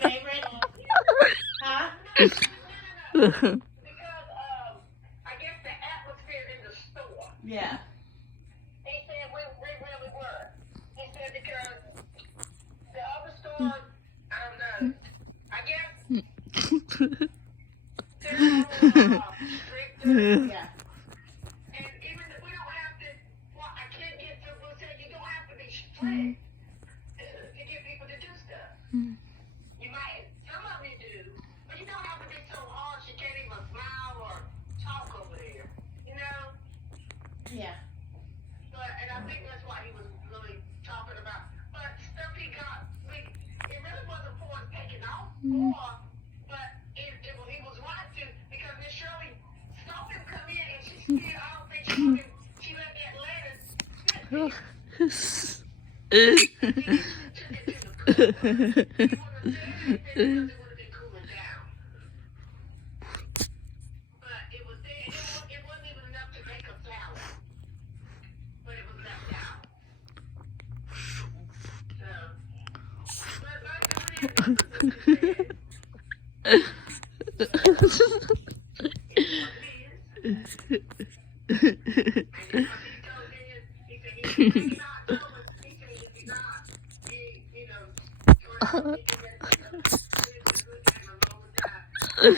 favorite? Huh? Because I guess the atmosphere in the store. Yeah. He said we really were. He said because the other stores, I don't know. I guess they're a little stricter. Yeah. And even if we don't have to, well, I can't get to, we'll say you don't have to be strict to get people to do stuff. You might, some of you do, but you don't have to be so harsh you can't even smile or talk over there. You know? Yeah. But, and I think that's why he was really talking about. But stuff he got, it really wasn't for us taking off more, but he was right to, because Miss Shirley saw him come in and she still, I don't think she let that lettuce sit there. She took it to the cooler. He wouldn't have said anything because it would have been cooling down. But it was there, and it wasn't even enough to make a salad. But it was left out. So, but like the